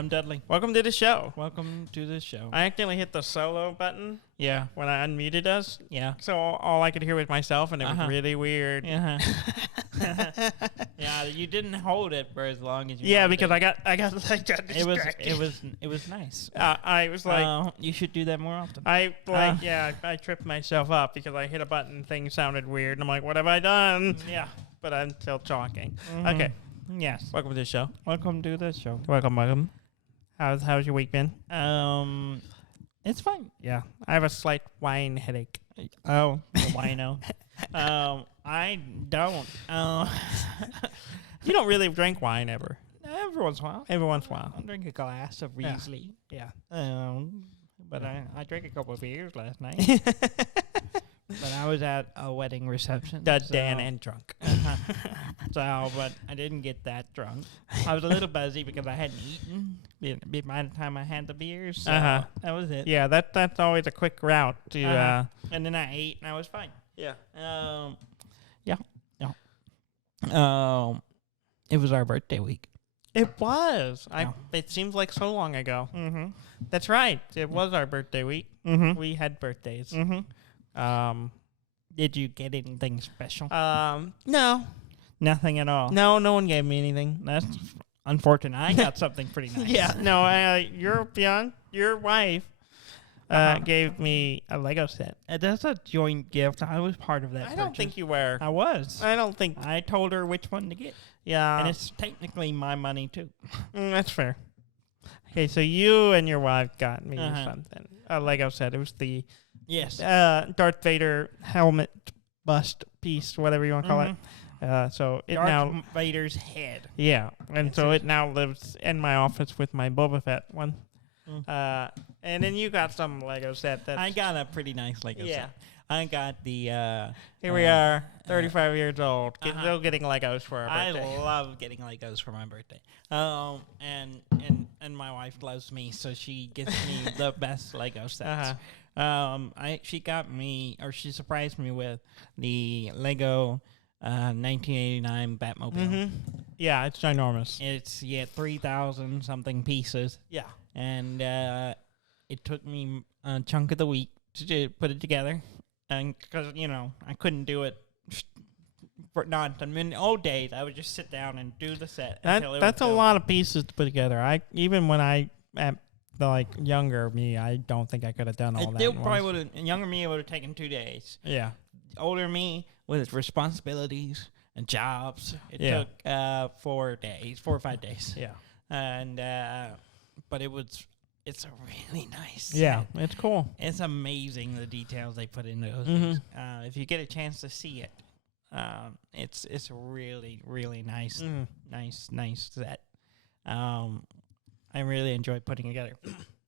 I'm Dudley. Welcome to the show. Welcome to the show. I accidentally hit the solo button Yeah. when I unmuted us, Yeah. so all I could hear was myself, and it was really weird. Yeah. Yeah. You didn't hold it for as long as you. Yeah, wanted because to. I got distracted. It was nice. I was like, You should do that more often. I tripped myself up because I hit a button. Thing sounded weird, and I'm like, what have I done? Yeah. But I'm still talking. Mhm. Okay, Yes. welcome to the show. Welcome to the show. Welcome. How's your week been? It's fine. Yeah, I have a slight wine headache. Oh, wino. I don't. You don't really drink wine ever. Every once in a while. Every once in a while. I'll drink a glass of Yeah. Riesling. Yeah. But I drank a couple of beers last night. But I was at a wedding reception. Dan and drunk. But I didn't get that drunk. I was a little buzzy because I hadn't eaten by the time I had the beers. So that was it. Yeah, that's always a quick route to. And then I ate and I was fine. Yeah. It was our birthday week. It was. Yeah. It seems like so long ago. Mm-hmm. That's right. It was our birthday week. Mm-hmm. We had birthdays. Mm-hmm. Um. Did you get anything special? No. Nothing at all. No one gave me anything. That's unfortunate. I got something pretty nice. Yeah. No. Your wife gave me a Lego set. That's a joint gift. I was part of that. I don't think you were. I was. I don't think. I told her which one to get. Yeah. And it's technically my money, too. That's fair. Okay, so you and your wife got me Uh-huh. a Lego set. It was the Yes. Darth Vader helmet bust piece, whatever you want to call it. So it Darth now, Vader's head. yeah, and It's so a- it now lives in my office with my Boba Fett one. Mm. And then you got some Lego set. That's, I got a pretty nice Lego Yeah. set. I got the... here we are, 35 years old, still getting Legos for our I birthday. love getting Legos for my birthday. And my wife loves me, so she gets me the best Lego sets. She surprised me with the Lego 1989 Batmobile. Mm-hmm. Yeah, it's ginormous. It's 3,000 something pieces, Yeah. and it took me a chunk of the week to put it together, and because I couldn't do it. In the old days, I would just sit down and do the set. Until it That's a was built. lot of pieces to put together. Even when at the younger me, I don't think I could have done all that. Still in probably one- would have. Younger me, it would have taken 2 days. Yeah. Older me, with its responsibilities and jobs, it Yeah. took 4 or 5 days. Yeah. And but it's a really nice. Yeah. set. It's cool. It's amazing the details they put into those Mhm. things. If you get a chance to see it, it's a really really nice Mhm. nice set. I really enjoyed putting it together.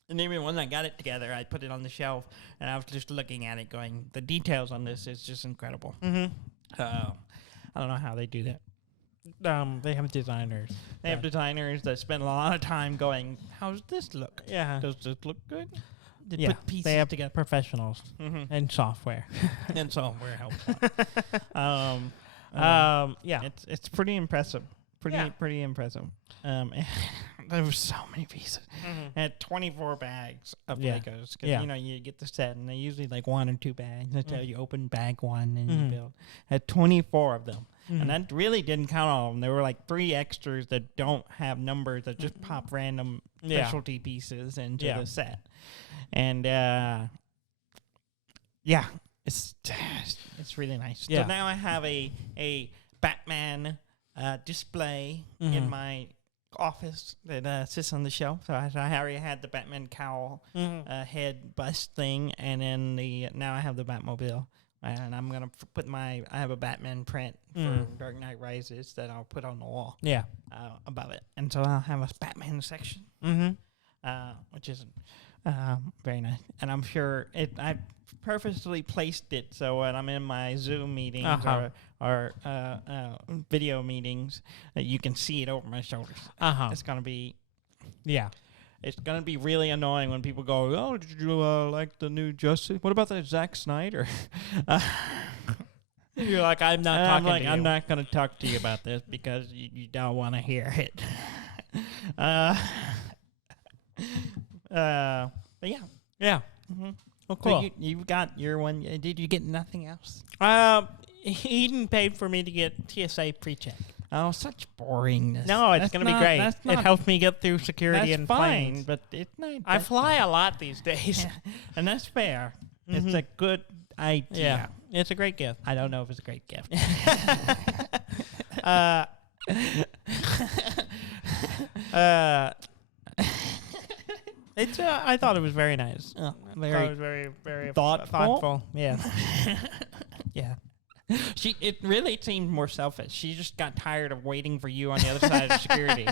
And even when I got it together, I put it on the shelf, and I was just looking at it, going, "The details on this is just incredible." Mm-hmm. I don't know how they do that. They have designers. They have designers that spend a lot of time going, "How does this look? Yeah. Does this look good?" They Yeah. put pieces They have together. professionals Mm-hmm. and software. And software helps. Yeah. It's pretty impressive. Yeah. Pretty impressive. There were so many pieces. Mhm. I had 24 bags of Yeah. Legos. Because, Yeah. you get the set, and they usually like 1 or 2 bags. That's how you open bag 1 and Mhm. you build. I had 24 of them. Mhm. And that really didn't count all of them. There were like 3 extras that don't have numbers that just pop random Yeah. specialty pieces into Yeah. the set. And it's really nice. Yeah. So now I have a Batman display Mhm. in my office that sits on the shelf. So I already had the Batman cowl Mhm. head bust thing, and then now I have the Batmobile. And I'm gonna I have a Batman print for Dark Knight Rises that I'll put on the wall Yeah. above it, and so I'll have a Batman section, Mm-hmm. which is very nice. And I'm sure I purposely placed it so when I'm in my Zoom meetings or video meetings, you can see it over my shoulders. It's gonna be Yeah. It's going to be really annoying when people go, "Oh, did you like the new Justice? What about that Zack Snyder?" You're like, I'm not And talking to you. I'm not going to talk to you about this because you don't want to hear it. But yeah. Yeah. Mm-hmm. Well, cool. So you got your one. Did you get nothing else? Eden paid for me to get TSA pre-check. Oh, such boringness. No, it's going to be great. It helps me get through security and fine, planes. but it's not. I fly a lot these days. And that's fair. Mm-hmm. It's a good idea. Yeah, it's a great gift. I don't know if it's a great gift. It's. I thought it was very nice. Oh, I thought it was very, very thoughtful. Yeah. Yeah. It really seemed more selfish. She just got tired of waiting for you on the other side of security.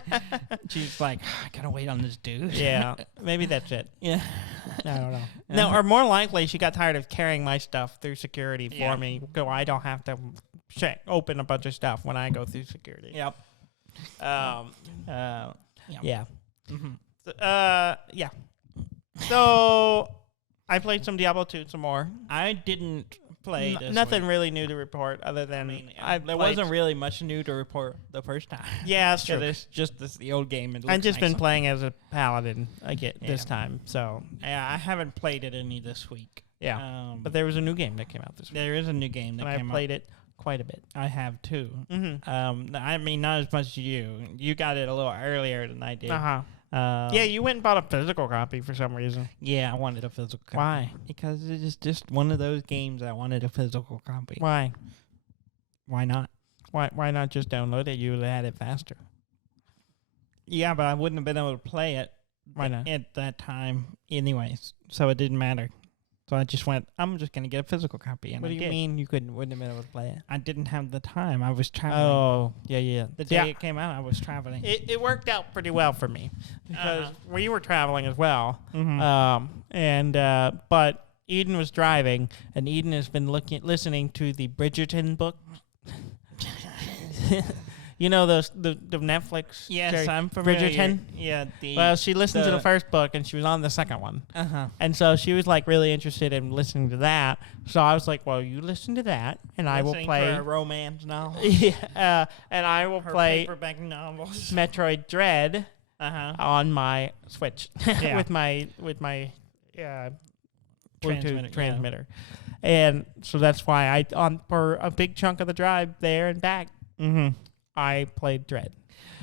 She's like, I gotta wait on this dude. Yeah. Maybe that's it. Yeah. I don't know. No, or more likely, she got tired of carrying my stuff through security for me, so I don't have to open a bunch of stuff when I go through security. Yep. Yeah. Mm-hmm. Yeah. So I played some Diablo 2 some more. I didn't play this nothing week. really new to report other than there wasn't really much new to report the first time. Yeah, it's true. It's just the old game. I've just been playing as a paladin this time, so yeah, I haven't played it any this week. Yeah, but there was a new game that came out this week. There is a new game that came out. I played it quite a bit. I have too. Mm-hmm. I mean, not as much as you. You got it a little earlier than I did. Uh-huh. Yeah, you went and bought a physical copy for some reason. Yeah, I wanted a physical copy. Why? Because it's just one of those games I wanted a physical copy. Why? Why not? Why not just download it? You would have had it faster. Yeah, but I wouldn't have been able to play it. Why not? At that time anyways, so it didn't matter. So I just went, I'm just going to get a physical copy. And what do you mean you wouldn't have been able to play it? I didn't have the time. I was traveling. Oh, yeah. The day it came out, I was traveling. It worked out pretty well for me because we were traveling as well. Mm-hmm. But Eden was driving, and Eden has been listening to the Bridgerton book. You know the Netflix? Yes, series, I'm familiar. Bridgerton? Yeah. Well, she listened to the first book, and she was on the second one. Uh-huh. And so she was like really interested in listening to that. So I was like, well, you listen to that, and I will play a romance novel. Yeah, and I will play paperback novels. Metroid Dread on my Switch with my Bluetooth transmitter. And so that's why for a big chunk of the drive there and back, I played Dread.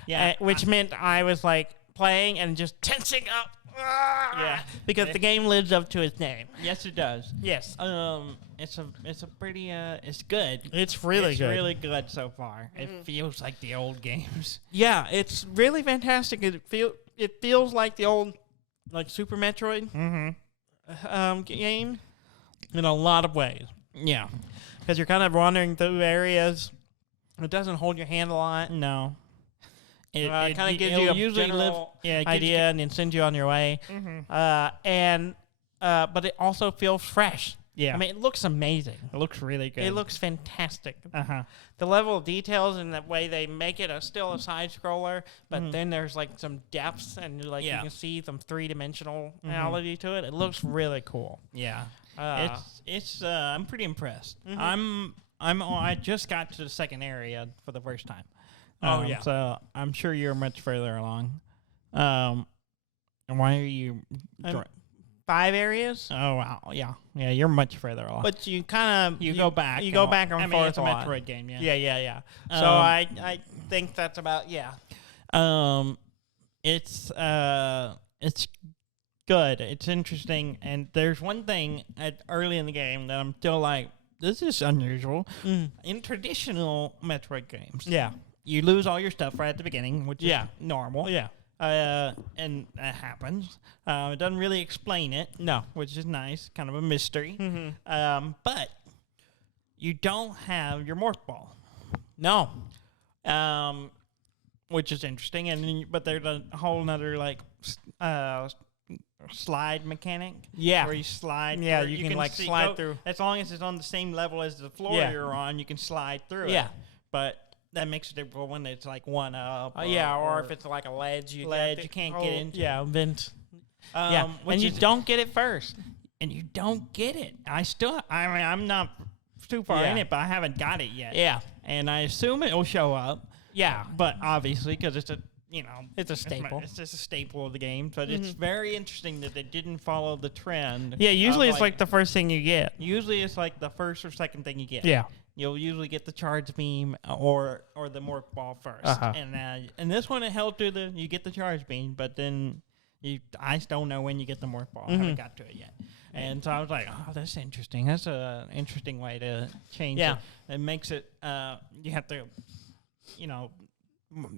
Yeah, which meant I was like playing and just tensing up. Yeah, because the game lives up to its name. Yes, it does. Yes. It's a pretty it's good. It's really good. It's really good so far. It feels like the old games. Yeah, it's really fantastic. It feels like the old like Super Metroid game in a lot of ways. Yeah, because you're kind of wandering through areas. It doesn't hold your hand a lot. No. It kind of gives you a general idea and then sends you on your way. But it also feels fresh. Yeah. I mean, it looks amazing. It looks really good. It looks fantastic. Uh-huh. The level of details and the way they make it still a side-scroller, but then there's like some depths and like you can see some three-dimensionality to it. It looks really cool. Yeah. It's I'm pretty impressed. I just got to the second area for the first time. So I'm sure you're much further along. And why are you? 5 areas? Oh wow, yeah, you're much further along. But you kind of go back. You go back and forth. It's a Metroid game, yeah. Yeah. So I think that's about It's good. It's interesting, and there's one thing early in the game that I'm still like, this is unusual. In traditional Metroid games, you lose all your stuff right at the beginning, which is normal. Yeah. And that happens. It doesn't really explain it. No. Which is nice. Kind of a mystery. But you don't have your morph ball. No. Which is interesting. But there's a whole nother, like, slide mechanic. Yeah. Where you slide. Yeah, you can like slide through. As long as it's on the same level as the floor you're on, you can slide through it. Yeah. But that makes it difficult when it's like one up. Or if it's like a ledge. You can't get into. Yeah, vent. And you don't get it first. And you don't get it. I'm not too far in it, but I haven't got it yet. Yeah. And I assume it will show up. Yeah. But obviously, because it's a it's a staple. It's just a staple of the game, but it's very interesting that they didn't follow the trend. Yeah, usually it's like the first thing you get. Usually it's like the first or second thing you get. Yeah. You'll usually get the charge beam or the morph ball first. And this one it held to you get the charge beam, but then I don't know when you get the morph ball. I haven't got to it yet. And so I was like, oh, that's interesting. That's an interesting way to change it. It makes it, you have to,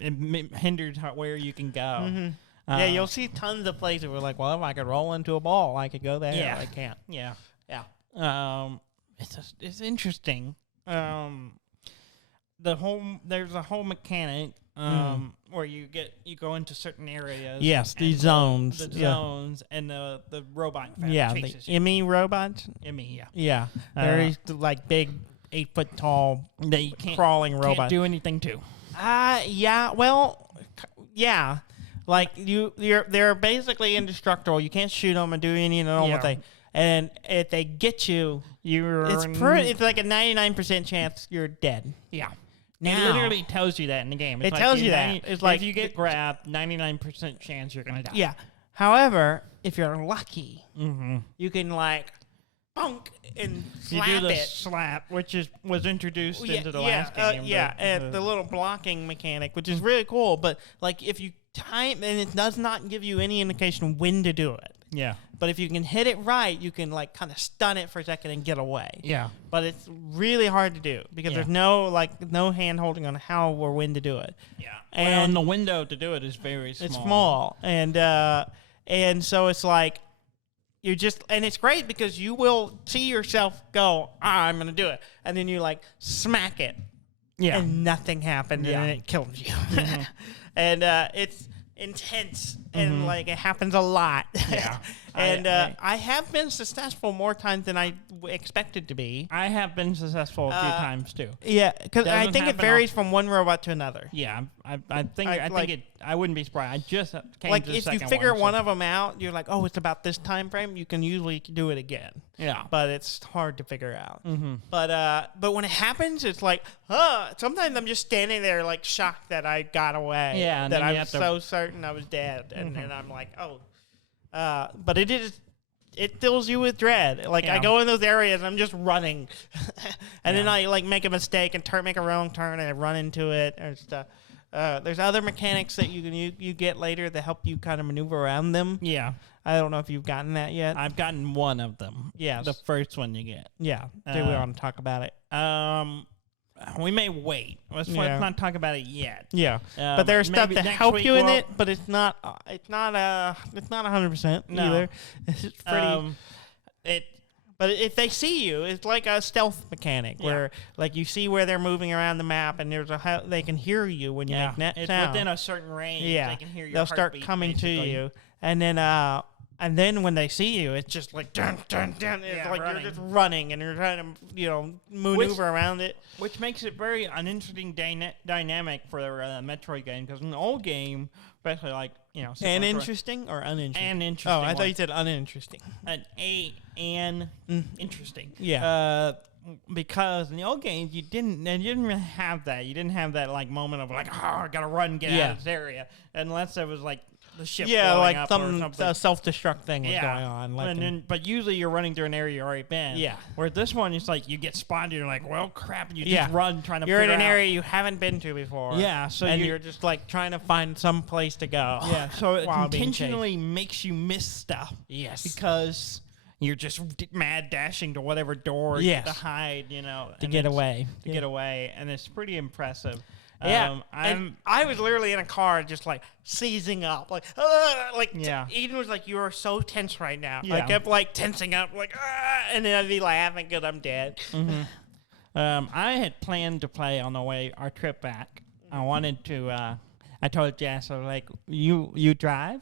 it hinders where you can go. Yeah, you'll see tons of places where like, well, if I could roll into a ball, I could go there. Yeah. I can't. Yeah. It's interesting. There's a whole mechanic where you go into certain areas. Yes, these zones. The zones and the robot chases you. The robots? yeah. Yeah. They're like big 8-foot tall crawling robots. Can't do anything to. Yeah, well, yeah. Like they're basically indestructible. You can't shoot them and do any normal thing. And if they get you, it's like a 99% chance you're dead. Yeah. Now, it literally tells you that in the game. It tells you that. It's like if you get grabbed, 99% chance you're gonna die. Yeah. However, if you're lucky, you can like bunk and slap you do the it. slap, which was introduced into the last game. And the little blocking mechanic, which is really cool. But like if you time, and it does not give you any indication when to do it. Yeah. But if you can hit it right, you can like kind of stun it for a second and get away. Yeah. But it's really hard to do because there's no hand holding on how or when to do it. Yeah. And the window to do it is very small. It's small. And so it's like you just, and it's great because you will see yourself go, I'm going to do it. And then you like smack it. Yeah. And nothing happened and it kills you. And it's intense and like it happens a lot. Yeah. And I have been successful more times than I expected to be. I have been successful a few times too. Yeah, because I think it varies from one robot to another. Yeah, I think I wouldn't be surprised. I just came like to the if you second figure one of them out, you're like, oh, it's about this time frame. You can usually do it again. Yeah, but it's hard to figure out. But when it happens, it's like, sometimes I'm just standing there like shocked that I got away. Yeah, that I'm so certain I was dead, and I'm like, oh. But it fills you with dread. Like I go in those areas, and I'm just running, and then I like make a mistake and make a wrong turn, and I run into it or stuff. There's other mechanics that you get later that help you kind of maneuver around them. Yeah, I don't know if you've gotten that yet. I've gotten one of them. Yeah, the first one you get. Yeah, do we want to talk about it? We may wait. Let's not talk about it yet. Yeah, but there's stuff that help you in it, but it's not 100% either. It's pretty. But if they see you, it's like a stealth mechanic where like you see where they're moving around the map, and they can hear you when you make net sound. Within a certain range. Yeah, they can hear your they'll start coming to you, and then when they see you, it's just like dun dun dun. It's like running. You're just running, and you're trying to maneuver around it, which makes it an interesting dynamic for a Metroid game, because in the old game, especially like and interesting or uninteresting. And interesting. Oh, I thought you said uninteresting. Interesting. Yeah. Because in the old games you didn't really have that. You didn't have that like moment of like, oh, I gotta run, get out of this area, unless there was like the ship blowing up or something. Self-destruct thing was going on. Like but usually you're running through an area you've already been. Yeah. Where this one, it's like you get spotted, you're like, well, crap, and you just run trying to You're in an out. area you haven't been to before. Yeah. So you're just like trying to find some place to go. Yeah. So it intentionally makes you miss stuff. Yes. Because you're just mad dashing to whatever door to hide, to get away. Get away, and it's pretty impressive. Yeah, I was literally in a car just like seizing up, Eden was like, "You are so tense right now." Yeah. I kept like tensing up, like, and then I'd be laughing because I'm dead. I had planned to play on our trip back. I wanted to. I told Jess, I was like, "You drive."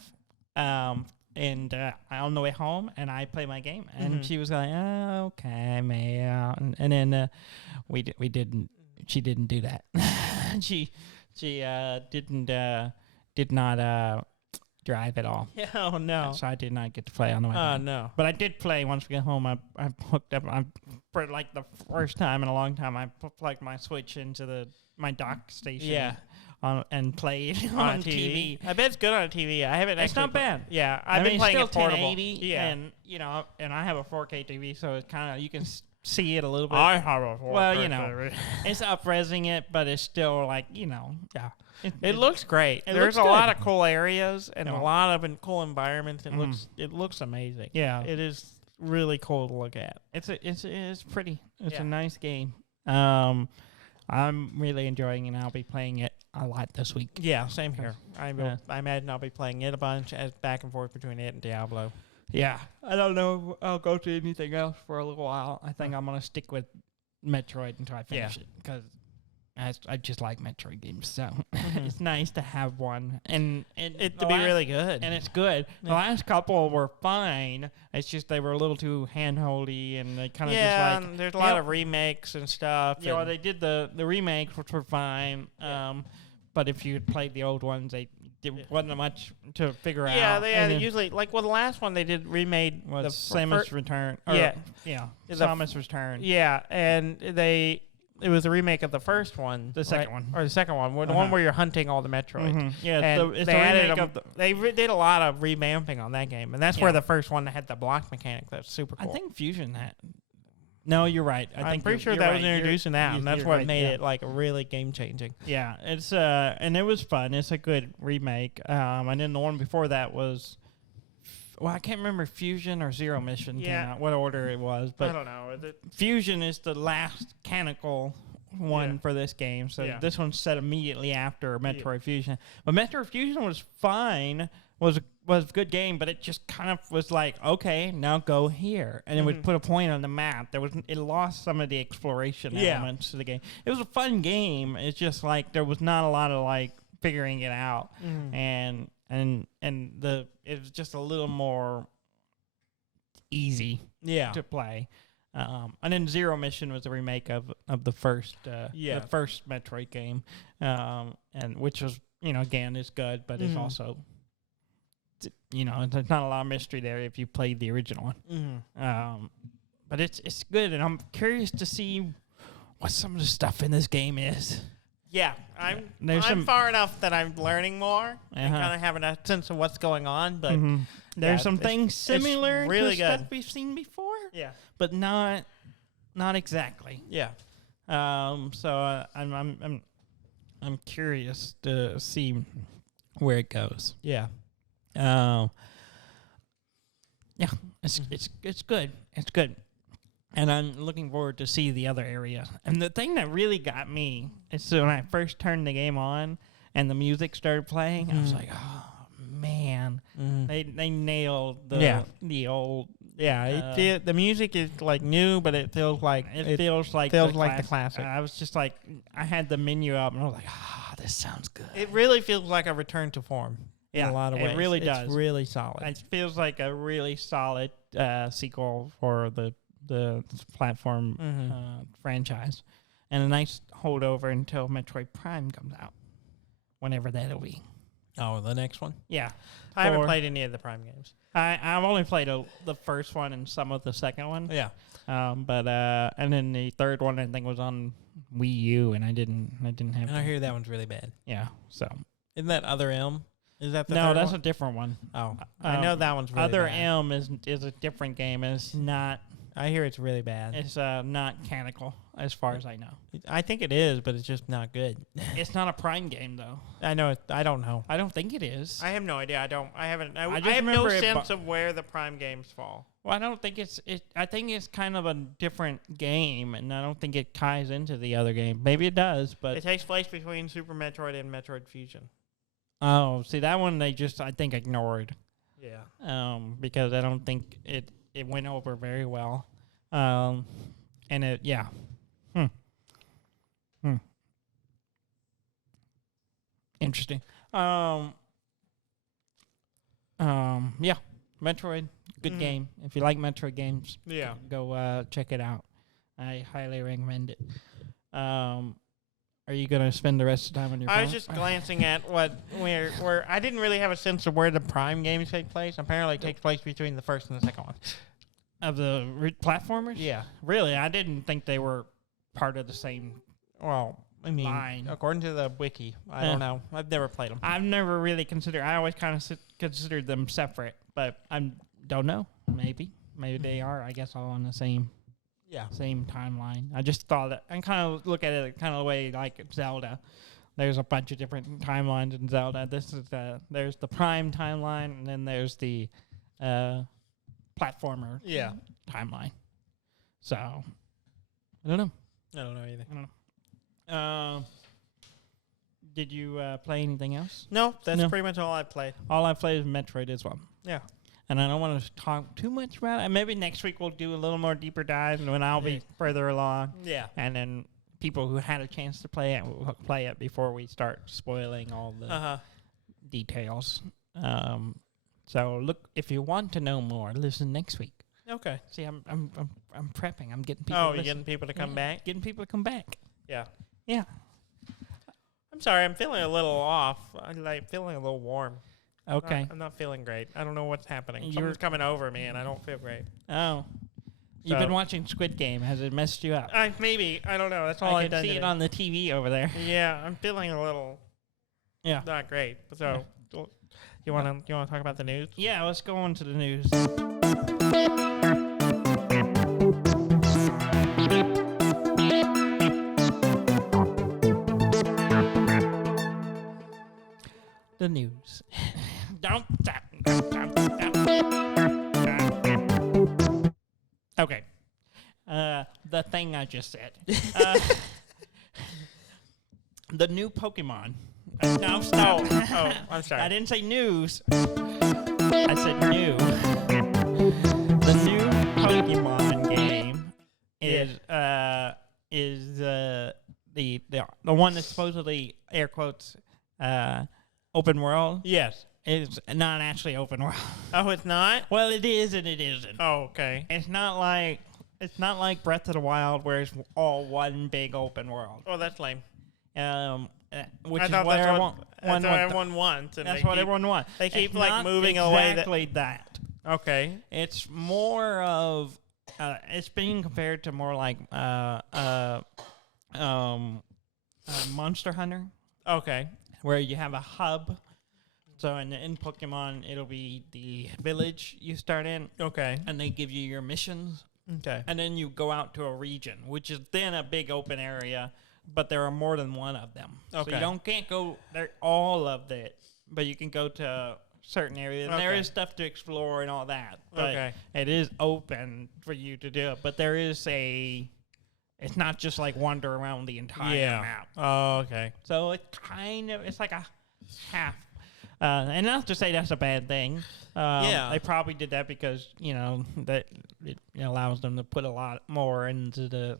And on the way home, and I play my game, and she was like, "Oh, okay, maybe." And then we didn't. She didn't do that. she did not drive at all. Oh no! So I did not get to play on the way home. No! But I did play once we got home. I hooked up. For like the first time in a long time, I plugged my Switch into my dock station. Yeah. and play it on on TV. I bet it's good on a TV. I haven't. It's not bad. Yeah, I've been playing it's still it portable. 1080, Yeah, and and I have a 4K TV, so it's kind of you can see it a little bit. I have a 4K well, TV. it's up-resing it, but it's still like yeah. It looks great. There's a lot of cool areas and a lot of cool environments. It looks amazing. Yeah, it is really cool to look at. It's pretty. It's a nice game. I'm really enjoying it, and I'll be playing it a lot this week. Yeah, same here. I imagine I'll be playing it a bunch as back and forth between it and Diablo. Yeah, I don't know if I'll go to anything else for a little while. I think I'm going to stick with Metroid until I finish it, because I just like Metroid games, so it's nice to have one. And it to be really good. And it's good. Yeah. The last couple were fine. It's just they were a little too hand-holdy, and they kind of just like... and there's a lot of remakes and stuff. Yeah, they did the remakes, which were fine. But if you had played the old ones, there wasn't much to figure out. Yeah, they usually... Like, the last one they did remade... Was Samus Return. Samus Return. Yeah, and it was a remake of the first one. The second one. Or the second one. The one where you're hunting all the Metroids. Mm-hmm. Yeah, and it's a remake of they did a lot of revamping on that game. And that's where the first one had the block mechanic. That's super cool. I think Fusion had... No, you're right. I'm pretty sure that was introduced in that, and that's what made it like really game-changing. Yeah, it's and it was fun. It's a good remake. And then the one before that was... Well, I can't remember Fusion or Zero Mission came out, what order it was. But I don't know. Fusion is the last canonical one for this game. So this one's set immediately after Metroid Fusion. But Metroid Fusion was fine, was a good game, but it just kind of was like, okay, now go here. And it would put a point on the map. It lost some of the exploration elements to the game. It was a fun game. It's just like there was not a lot of like figuring it out. And it was just a little more easy to play. And then Zero Mission was a remake of the first Metroid game, and which was again is good, but it's also there's not a lot of mystery there if you played the original one. But it's good, and I'm curious to see what some of the stuff in this game is. Yeah, I'm far enough that I'm learning more and kind of having a sense of what's going on. But there's some things similar really to stuff we've seen before. Yeah, but not exactly. Yeah. So I'm curious to see where it goes. Yeah. Yeah. It's good. It's good. And I'm looking forward to see the other area. And the thing that really got me is when I first turned the game on and the music started playing, I was like, oh, man. They nailed the old... Yeah, the music is like new, but it feels like the classic. I was just like, I had the menu up, and I was like, this sounds good. It really feels like a return to form in a lot of ways. It really does. It's really solid. It feels like a really solid sequel for the platform franchise, and a nice holdover until Metroid Prime comes out, whenever that'll be. Oh, the next one? Yeah. I haven't played any of the Prime games. I've only played the first one and some of the second one. Yeah. But and then the third one I think was on Wii U, and I didn't have. And I hear that one's really bad. Yeah. So. Isn't that Other M? Is that the No, third that's one? a different one. Oh, I know that one's really Other bad. M is a different game. It's not. I hear it's really bad. It's not canonical, as far as I know. I think it is, but it's just not good. It's not a Prime game, though. I know. I don't know. I don't think it is. I have no idea. I haven't. I just have no remember sense of where the Prime games fall. Well, I don't think it's. I think it's kind of a different game, and I don't think it ties into the other game. Maybe it does, but it takes place between Super Metroid and Metroid Fusion. Oh, see that one they just I think ignored. Yeah. Because I don't think it went over very well. And it Interesting. Yeah. Metroid, good game. If you like Metroid games, go check it out. I highly recommend it. Are you gonna spend the rest of the time on your phone? I was just glancing at where I didn't really have a sense of where the Prime games take place. Apparently, it takes place between the first and the second one. Of the platformers? Yeah. Really? I didn't think they were part of the same. Well, I mean, line. according to the wiki, I don't know. I've never played them. I've never really considered. I always kind of considered them separate, but I don't know. Maybe they are. I guess all on the same timeline. I just thought that I kind of look at it kind of the way like Zelda. There's a bunch of different timelines in Zelda. This is there's the Prime timeline, and then there's the platformer timeline. So I don't know. I don't know either. I don't know. Did you play anything else? No, that's pretty much all I played. All I played is Metroid as well. Yeah. And I don't want to talk too much about it. Maybe next week we'll do a little more deeper dive, and when I'll be further along. Yeah. And then people who had a chance to play it will play it before we start spoiling all the details. So look, if you want to know more, listen next week. Okay. See, I'm prepping. I'm getting people. Oh, you're getting people to come back? Getting people to come back. Yeah. Yeah. I'm sorry, I'm feeling a little off. I'm like feeling a little warm. Okay. I'm not feeling great. I don't know what's happening. Something's coming over me, and I don't feel great. Oh. You've been watching Squid Game. Has it messed you up? Maybe. I don't know. That's all I can see it on the TV over there. Yeah, I'm feeling a little not great. So, you want to talk about the news? Yeah, let's go on to the news. The news. Okay. The thing I just said. The new Pokemon. No, stop. Oh, I'm sorry. I didn't say news. I said new. The new Pokemon game is the one that's supposedly air quotes open world. Yes. It's not actually open world. Oh, it's not? Well, it is and it isn't. Oh, okay. It's not like Breath of the Wild where it's all one big open world. Oh, that's lame. Which I is thought what everyone wants. That's what everyone wants. They keep moving away. Exactly that. Okay. It's more of it's being compared to more like Monster Hunter. Okay. Where you have a hub. So in Pokemon, it'll be the village you start in. Okay. And they give you your missions. Okay. And then you go out to a region, which is then a big open area, but there are more than one of them. Okay. So you can't go there all of it, but you can go to certain areas. And there is stuff to explore and all that. But it is open for you to do it. But there is it's not just like wander around the entire map. Oh, okay. So it's like a half. And not to say that's a bad thing. They probably did that because, that it allows them to put a lot more into the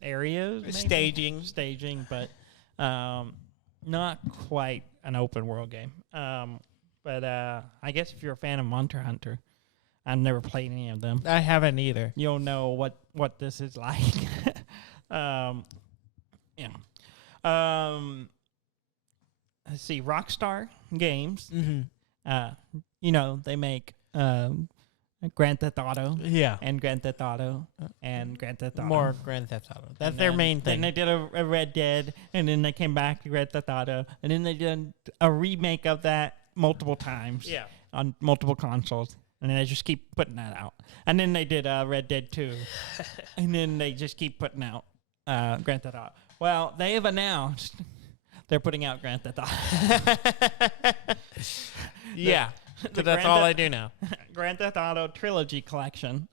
areas. Maybe? Staging, but not quite an open world game. But I guess if you're a fan of Monster Hunter, I've never played any of them. I haven't either. You'll know what this is like. Let's see, Rockstar Games. Mm-hmm. They make Grand Theft Auto. Yeah. And Grand Theft Auto. And Grand Theft Auto. More Grand Theft Auto. That's their main thing. Then they did a Red Dead, and then they came back to Grand Theft Auto, and then they did a remake of that multiple times. Yeah. On multiple consoles. And then they just keep putting that out. And then they did Red Dead 2. And then they just keep putting out Grand Theft Auto. Well, they have announced they're putting out Grand Theft Auto. Yeah. Because that's all I do now. Grand Theft Auto Trilogy Collection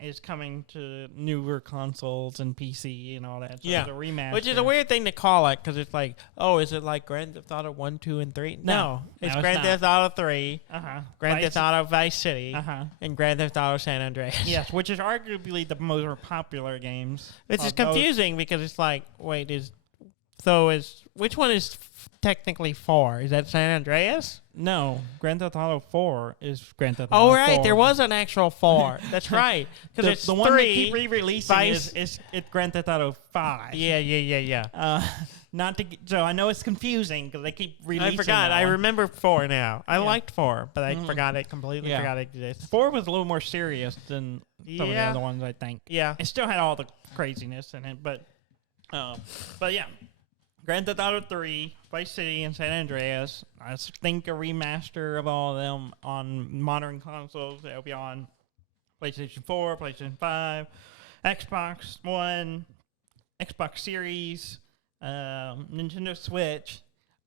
is coming to newer consoles and PC and all that. So it's a remaster. Which is a weird thing to call it because it's like, oh, is it like Grand Theft Auto 1, 2, and 3? No. It's Grand Theft Auto 3, Grand Theft Auto Vice City, and Grand Theft Auto San Andreas. Yes, which is arguably the most popular games. Which is confusing because it's like, wait, which one is technically 4? Is that San Andreas? No, Grand Theft Auto 4 is Grand Theft Auto 4. Oh, right, there was an actual 4. That's right. Because it's the 3, one they keep re-releasing is Grand Theft Auto 5. Yeah. So I know it's confusing because they keep releasing. I forgot. I remember 4 now. I liked 4, but I forgot it completely. Forgot it existed. 4 was a little more serious than some of the other ones, I think. Yeah. It still had all the craziness in it, but yeah. Grand Theft Auto 3, Vice City, and San Andreas. I think a remaster of all of them on modern consoles. They'll be on PlayStation 4, PlayStation 5, Xbox One, Xbox Series, Nintendo Switch,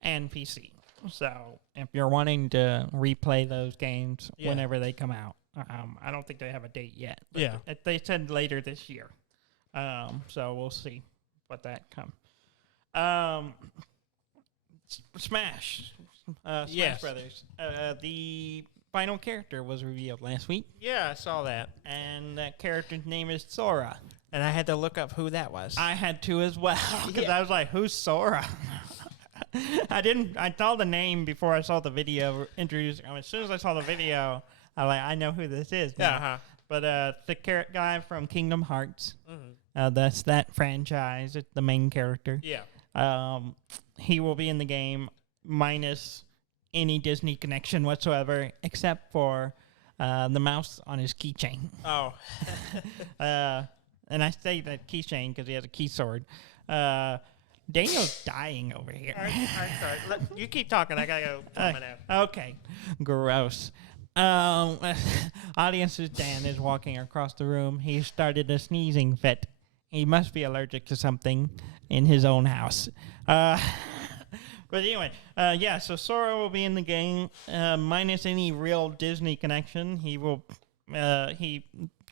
and PC. So if you're wanting to replay those games whenever they come out, I don't think they have a date yet. Yeah. They said later this year. So we'll see what that comes. Smash Brothers. The final character was revealed last week. Yeah, I saw that. And that character's name is Sora. And I had to look up who that was. I had to as well, because I was like, who's Sora? I saw the name before I saw the video introducing. As soon as I saw the video, I know who this is now. Uh-huh. But the guy from Kingdom Hearts, that's that franchise. It's the main character. Yeah. He will be in the game minus any Disney connection whatsoever, except for the mouse on his keychain. Oh. And I say that keychain because he has a key sword. Daniel's dying over here. I'm sorry. You keep talking. I gotta go. Okay. Gross. Audience's Dan is walking across the room. He started a sneezing fit. He must be allergic to something in his own house. But anyway, so Sora will be in the game minus any real Disney connection.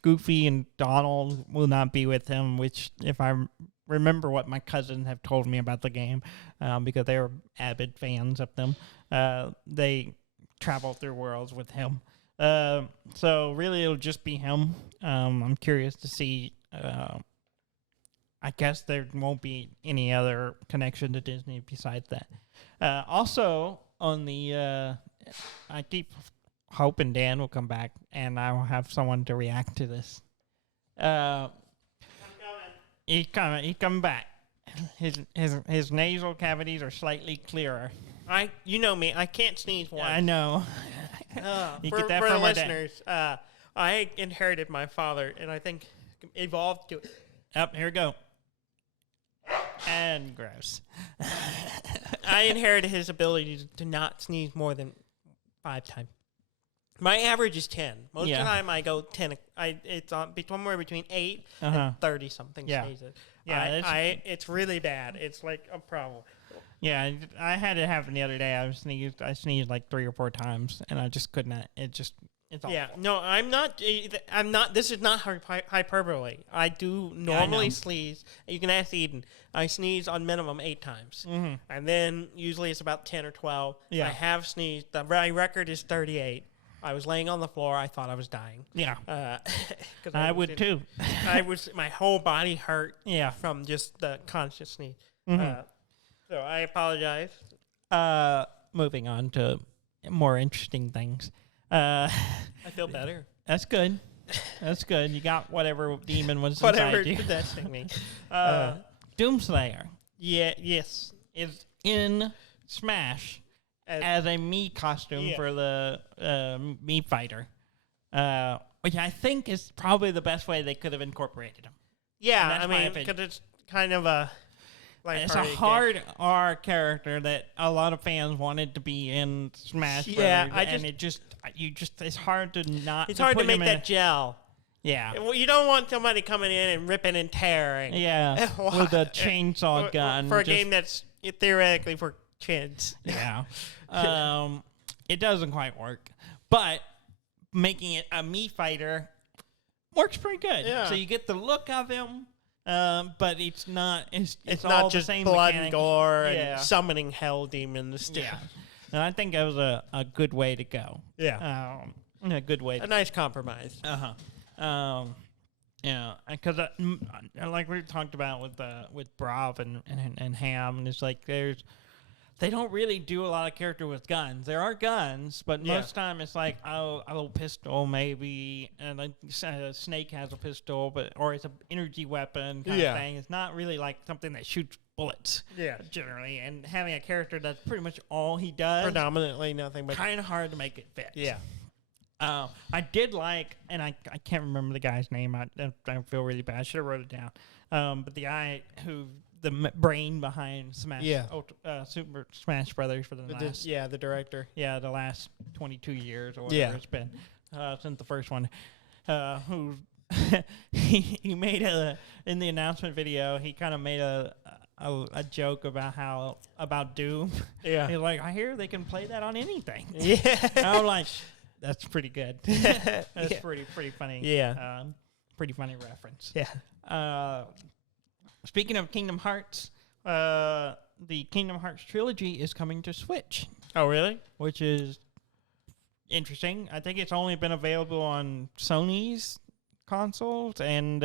Goofy and Donald will not be with him, which, if I remember what my cousins have told me about the game, because they were avid fans of them, they travel through worlds with him. So really it'll just be him. I'm curious to see. I guess there won't be any other connection to Disney besides that. Also, on the, I keep hoping Dan will come back and I will have someone to react to this. I'm coming. He's coming back. His nasal cavities are slightly clearer. You know me. I can't sneeze once. I know. You get that for from the our dad. listeners. I inherited my father, and I think evolved to it. Up, here we go. And gross. I inherited his ability to not sneeze more than 5 times. My average is 10. Most of the time I go 10. It's on somewhere between 8 and 30 something sneezes. Yeah, it's really bad. It's like a problem. Yeah, I had it happen the other day. I sneezed like 3 or 4 times, and I just could not. It's awful. Yeah, no, I'm not. This is not hyperbole. I do normally sneeze. You can ask Eden. I sneeze on minimum 8 times, and then usually it's about 10 or 12. Yeah. I have sneezed. My record is 38. I was laying on the floor. I thought I was dying. Yeah, I would too. My whole body hurt. Yeah, from just the conscious sneeze. So I apologize. Moving on to more interesting things. I feel better. That's good. That's good. You got whatever demon was whatever inside you. possessing me. Doomslayer. Yes. Is in Smash as a Mii costume for the Mii fighter. Which I think is probably the best way they could have incorporated him. Yeah, I mean, because it's kind of a... It's a hard R character that a lot of fans wanted to be in Smash Bros. And it's hard to not. It's hard to make that gel. Yeah. Well, you don't want somebody coming in and ripping and tearing. Yeah. With a chainsaw gun for a game that's theoretically for kids. Yeah. It doesn't quite work, but making it a Mii fighter works pretty good. Yeah. So you get the look of him. But it's not. It's all not just the same blood mechanic. and gore and summoning hell demons. Yeah, and I think that was a good way to go. Yeah, a good way. A nice compromise. Yeah, because like we talked about with Brav and Ham, and it's like they don't really do a lot of character with guns. There are guns, but most of the time it's like, a little pistol maybe, and like Snake has a pistol, or it's an energy weapon kind of thing. It's not really like something that shoots bullets. Yeah, generally, and having a character that's pretty much all he does, predominantly nothing but kind of hard to make it fit. Yeah. I did like, and I can't remember the guy's name. I feel really bad. I should have wrote it down. But the guy who brain behind Smash. Yeah. Super Smash Brothers for the last. The director. Yeah, the last 22 years or whatever it's been since the first one. Who he made in the announcement video. He kind of made a joke about Doom. Yeah. He's like, I hear they can play that on anything. Yeah. And I'm like, that's pretty good. That's pretty funny. Yeah. Pretty funny reference. Yeah. Speaking of Kingdom Hearts, the Kingdom Hearts trilogy is coming to Switch. Oh, really? Which is interesting. I think it's only been available on Sony's consoles and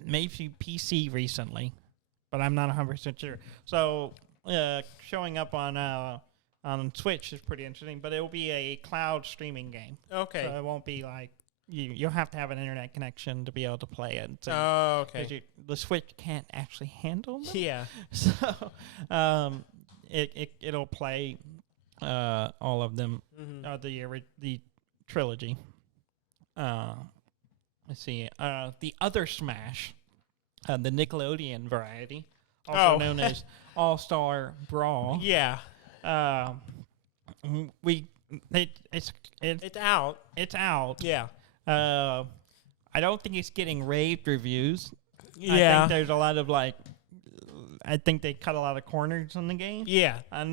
maybe PC recently, but I'm not 100% sure. So showing up on Switch is pretty interesting, but it will be a cloud streaming game. Okay. So it won't be like you'll have to have an internet connection to be able to play it. So okay. The Switch can't actually handle them. Yeah. So it'll play all of them, the trilogy. Let's see. The other Smash, the Nickelodeon variety, also known as All-Star Brawl. Yeah. It's out. It's out. Yeah. I don't think it's getting raved reviews. Yeah. I think there's a lot of I think they cut a lot of corners in the game. Yeah. I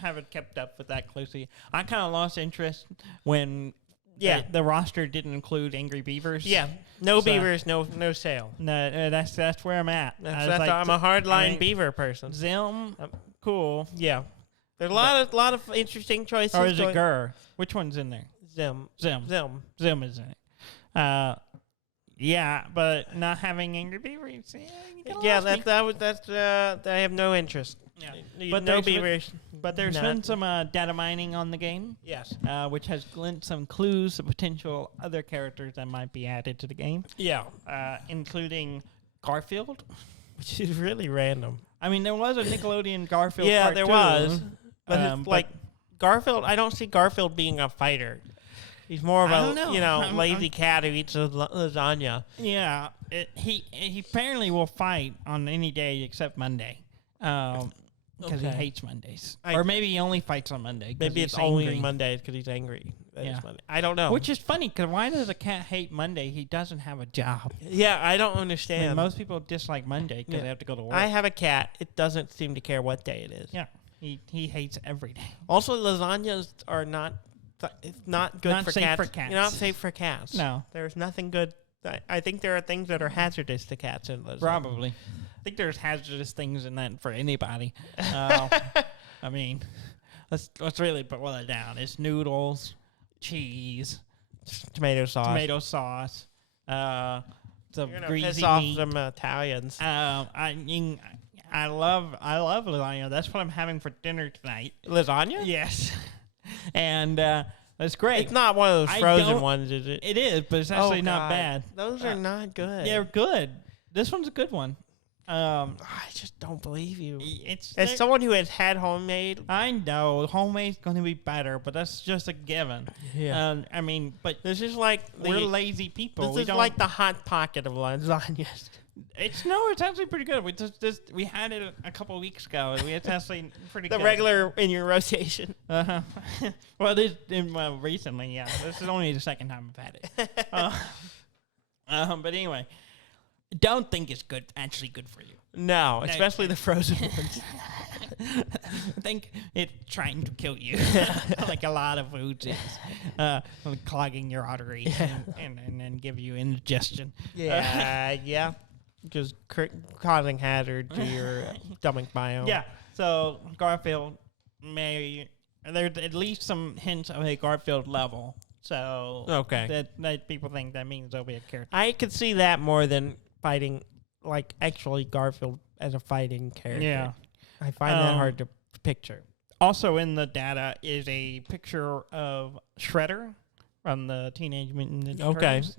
haven't kept up with that closely. I kind of lost interest when the roster didn't include Angry Beavers. Yeah. No beavers, no sale. No, that's where I'm at. I'm a hardline beaver person. Zim, cool. Yeah. There's a lot of interesting choices. Or is it Gur? Which one's in there? Zim. Zim is in it. Yeah, but not having Angry Beavers. I have no interest. Yeah. But no beavers. But there's been some data mining on the game. Yes. Which has lent some clues to potential other characters that might be added to the game. Yeah. Including Garfield. Which is really random. I mean, there was a Nickelodeon Garfield part there 2, was. But Garfield, I don't see Garfield being a fighter. He's more of a lazy cat who eats lasagna. Yeah, he apparently will fight on any day except Monday, because he hates Mondays. Or maybe he only fights on Monday. Maybe it's only Mondays because he's angry. I don't know. Which is funny, because why does a cat hate Monday? He doesn't have a job. Yeah, I don't understand. I mean, most people dislike Monday because they have to go to work. I have a cat. It doesn't seem to care what day it is. Yeah, he hates every day. Also, lasagnas are not... It's not good for cats. You're not safe for cats. No. There's nothing good. I think there are things that are hazardous to cats in lasagna. Probably. I think there's hazardous things in that for anybody. I mean, let's really boil it down. It's noodles, cheese, tomato sauce, some greasy piss off meat. some Italians. I love lasagna. That's what I'm having for dinner tonight. Lasagna? Yes. And that's great. It's not one of those frozen ones, is it? It is, but it's actually not bad. Those are not good. They're good. This one's a good one. I just don't believe you. As someone who has had homemade, I know homemade's going to be better, but that's just a given. Yeah. I mean, but this is like we're lazy people. This is like the hot pocket of lasagnas. It's actually pretty good. We had it a couple of weeks ago. It's actually pretty good. The regular in your rotation. Well, it is recently. Yeah, this is only the second time I've had it. But anyway, don't think it's actually good for you. No, especially the frozen ones. I think it's trying to kill you, like a lot of foods is, clogging your arteries and then give you indigestion. Yeah. Just causing hazard to your stomach biome. Yeah. So Garfield there's at least some hints of a Garfield level. So that people think that means there'll be a character. I could see that more than fighting, like actually Garfield as a fighting character. Yeah. I find that hard to picture. Also in the data is a picture of Shredder from the Teenage Mutant Ninja Turtles.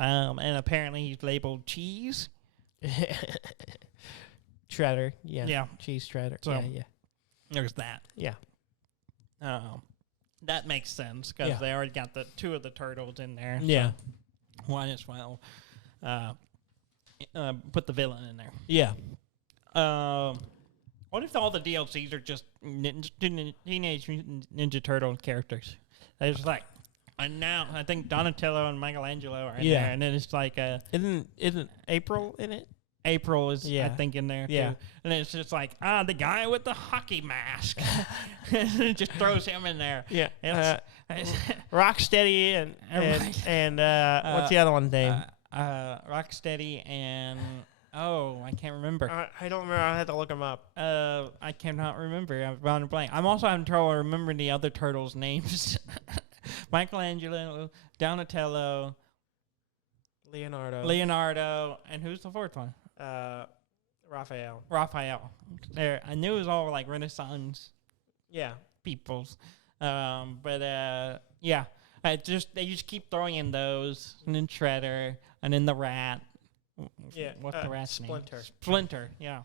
And apparently he's labeled cheese. Shredder, yeah, cheese shredder. So yeah. There's that. Yeah. That makes sense because they already got the two of the turtles in there. Yeah. So one as well. put the villain in there. Yeah. What if all the DLCs are just Teenage Mutant Ninja Turtle characters? There's like, and now I think Donatello and Michelangelo are in there, and then it's like isn't April in it? April is I think in there yeah. too, and it's just like the guy with the hockey mask, it just throws him in there. Yeah, Rocksteady and what's the other one's name? Rocksteady and. Oh, I can't remember. I don't remember. I had to look them up. I cannot remember. I'm drawing a blank. I'm also having trouble remembering the other turtles' names. Michelangelo, Donatello, Leonardo, and who's the fourth one? Raphael. There, I knew it was all like Renaissance. Yeah. Peoples, but yeah. They just keep throwing in those, and then Shredder, and then the Rat. Yeah, what's the rat's name? Splinter. Yeah.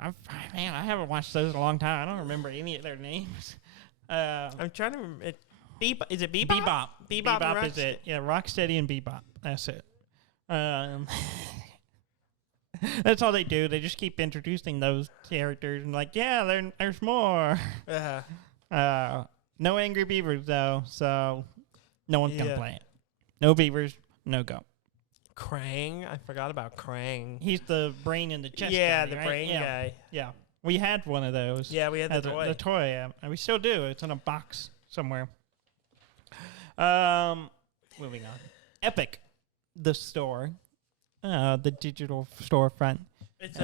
I haven't watched those in a long time. I don't remember any of their names. I'm trying to remember. Is it Bebop? Bebop. Bebop is it. Yeah, Rocksteady and Bebop. That's it. That's all they do. They just keep introducing those characters and like, yeah, there's more. No Angry Beavers though, so no one's gonna play it. No beavers, no go. Krang. I forgot about Krang. He's the brain in the chest. Yeah, guy, the right? brain guy. Yeah. We had one of those. Yeah, we had the toy. The toy, yeah. And we still do. It's in a box somewhere. Moving on. Epic, the store, the digital storefront. It's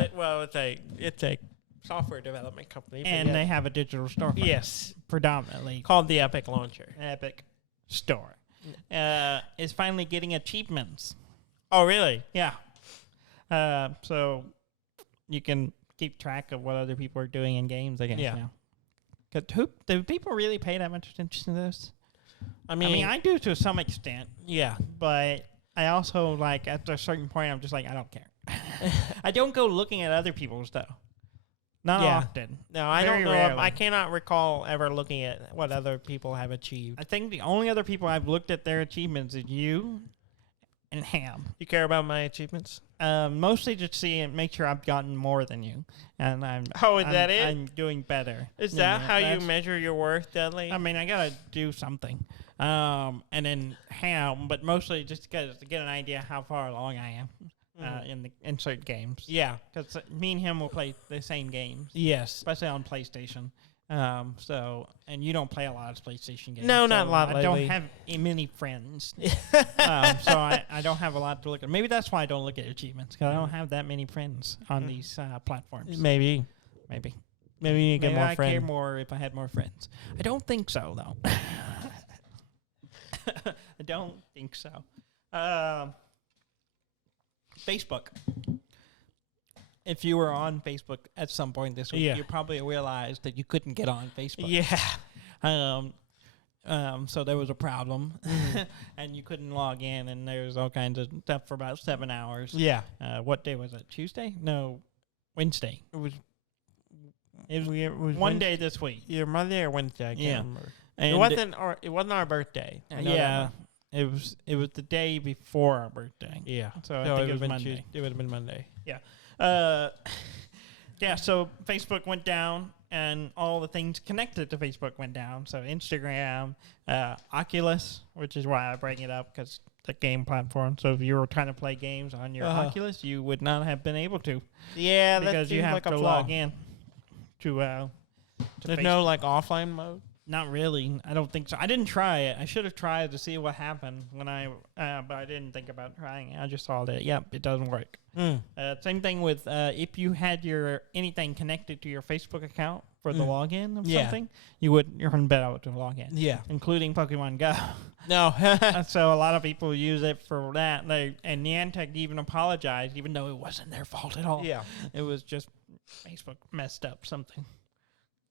a software development company. And they have a digital storefront. Yes. Predominantly. Called the Epic Launcher. Epic Store. Is finally getting achievements. Oh, really? Yeah. So you can keep track of what other people are doing in games, I guess. Yeah. Now. Do people really pay that much attention to this? I mean, I do to some extent. Yeah. But I also, like, at a certain point, I'm just like, I don't care. I don't go looking at other people's, though. Not often. No, I don't know. I cannot recall ever looking at what other people have achieved. I think the only other people I've looked at their achievements is you and Ham. You care about my achievements? Mostly just make sure I've gotten more than you, and that it? I'm doing better. Is that how you measure your worth, Dudley? I mean, I gotta do something, and then Ham, but mostly just to get an idea how far along I am in certain games. Yeah, because me and him will play the same games. Yes, especially on PlayStation. And you don't play a lot of PlayStation games. No, not a lot lately. I don't have many friends. So I don't have a lot to look at. Maybe that's why I don't look at achievements, because I don't have that many friends on these platforms. Maybe you get more friends. I'd care more if I had more friends. I don't think so, though. I don't think so. Facebook. If you were on Facebook at some point this week, you probably realized that you couldn't get on Facebook. Yeah. So there was a problem, and you couldn't log in, and there was all kinds of stuff for about 7 hours. Yeah. What day was it? Tuesday? No, Wednesday. It was one day this week. Either Monday or Wednesday. I can't remember. And it wasn't our birthday. It was the day before our birthday. Yeah. So I think it was Monday. It would have been Monday. Yeah. So Facebook went down, and all the things connected to Facebook went down. So Instagram, Oculus, which is why I bring it up, because the game platform. So if you were trying to play games on your Oculus, you would not have been able to. Yeah, because you have to log in to There's Facebook. no offline mode. Not really. I don't think so. I didn't try it. I should have tried to see what happened but I didn't think about trying it. I just saw that, it doesn't work. Same thing with if you had anything connected to your Facebook account for the login of something, you wouldn't be able to log in. Yeah. Including Pokemon Go. No. So a lot of people use it for that. And Niantic even apologized, even though it wasn't their fault at all. Yeah. It was just Facebook messed up something.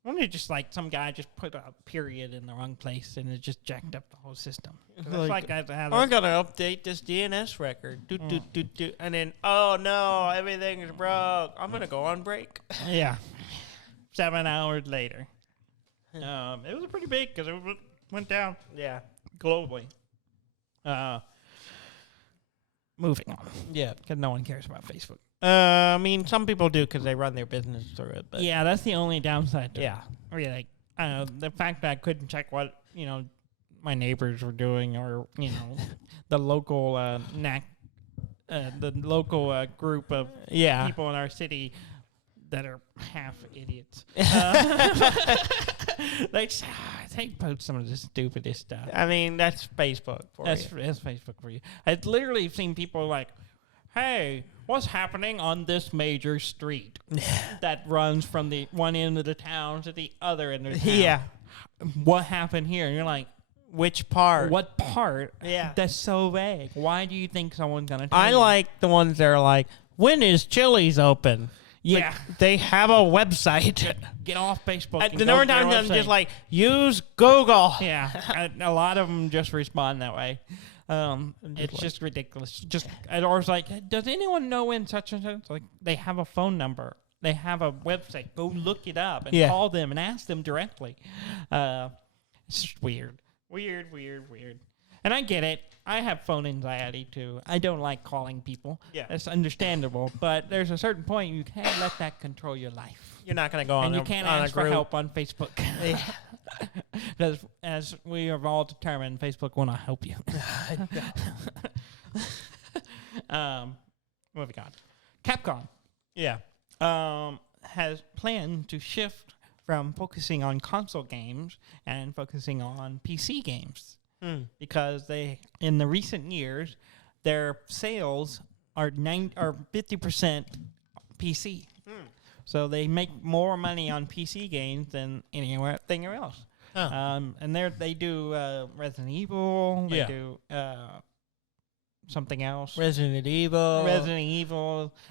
Only just some guy just put a period in the wrong place, and it just jacked up the whole system. It's I gotta update this DNS record. And then, oh no, everything's broke. I'm gonna go on break. Yeah. 7 hours later. It was pretty big because it went down. Yeah. Globally. moving on. Yeah. Because no one cares about Facebook. I mean, some people do because they run their business through it. But Yeah, that's the only downside to yeah. it. Really, like, I don't know, the fact that I couldn't check what, my neighbors were doing or, the local the local group of people in our city that are half idiots. They post some of the stupidest stuff. I mean, that's Facebook for you. That's Facebook for you. I've literally seen people like, hey, what's happening on this major street that runs from the one end of the town to the other end of the town? Yeah. What happened here? And you're like, which part? what part? Yeah. That's so vague. Why do you think someone's going to tell I you? like the ones that are like, when is Chili's open? Yeah. Like, they have a website. Get off Facebook. The number of times I'm just like, use Google. Yeah. A lot of them just respond that way. It's just ridiculous. Or it's like, does anyone know when such and such? Like, they have a phone number. They have a website. Go look it up and call them and ask them directly. It's just weird. Weird. And I get it. I have phone anxiety, too. I don't like calling people. Yeah. That's understandable. But there's a certain point you can't let that control your life. You're not going to go on And you can't ask for help on Facebook. Because as we have all determined, Facebook will not help you. What have we got? Capcom. Yeah. Has planned to shift from focusing on console games and focusing on PC games. Because in the recent years, their sales are 50% PC. So they make more money on PC games than anywhere else. And they do Resident Evil. They do something else. Resident Evil.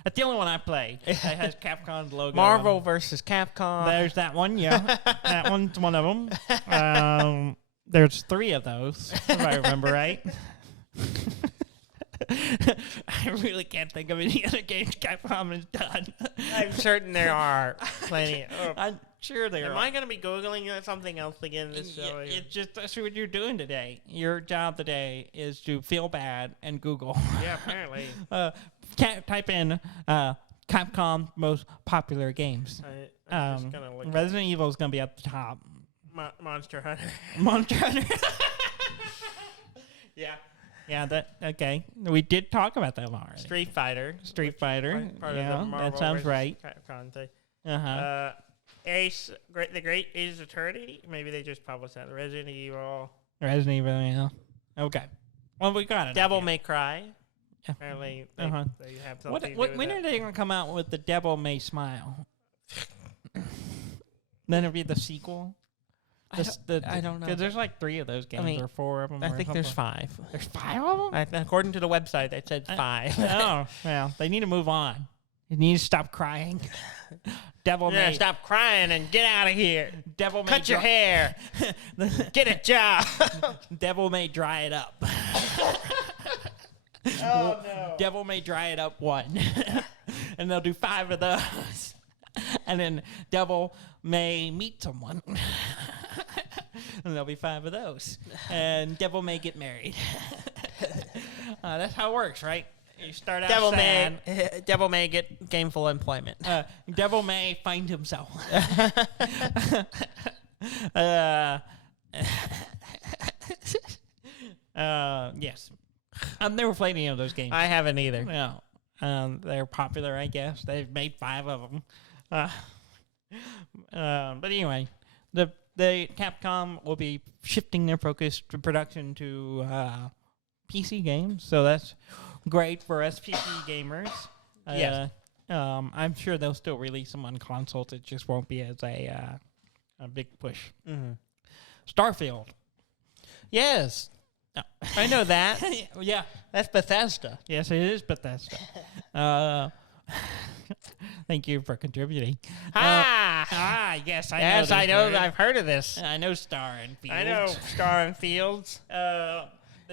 That's the only one I play. It has Capcom's logo. Marvel versus Capcom. There's that one, yeah. That one's one of them. There's 3 of those, if I remember right. I really can't think of any other games Capcom has done. I'm certain there are plenty. I'm sure there are. Am I going to be Googling something else again this show? It's just that's what you're doing today. Your job today is to feel bad and Google. Yeah, apparently. Type in Capcom most popular games. I'm just gonna look Resident Evil is going to be at the top. Monster Hunter. Monster Hunter. Yeah, okay. We did talk about that already. Street Fighter. Part of the Marvel that sounds right. Capcom thing. Ace, the Great Ace Attorney. Maybe they just published that. Resident Evil, yeah. Okay. Well, we got it. Devil May Cry. Yeah. Apparently, they have something. When are they going to come out with the Devil May Smile? Then it'll be the sequel. I don't know. Because there's like 3 of those games or 4 of them. I think there's 5. There's 5 of them? According to the website, it said 5. Oh, well, they need to move on. You need to stop crying. Devil May. Stop crying and get out of here. Devil May. Cut your hair. Get a job. Devil May dry it up. Oh, no. Devil May dry it up 1. And they'll do 5 of those. And then Devil May meet someone. And there'll be 5 of those. And Devil May get married. That's how it works, right? You start out Devil May get gainful employment. Devil May find himself. Yes. I've never played any of those games. I haven't either. No. They're popular, I guess. They've made 5 of them. But anyway, the Capcom will be shifting their focus to production to PC games, so that's great for us PC gamers. Yes. I'm sure they'll still release them on consoles. It just won't be as a big push. Mm-hmm. Starfield. Yes. No. I know that. Yeah. That's Bethesda. Yes, it is Bethesda. Thank you for contributing. Yes, I know. Yes, I know. I've heard of this. I know Star and Fields. I know Star and Fields.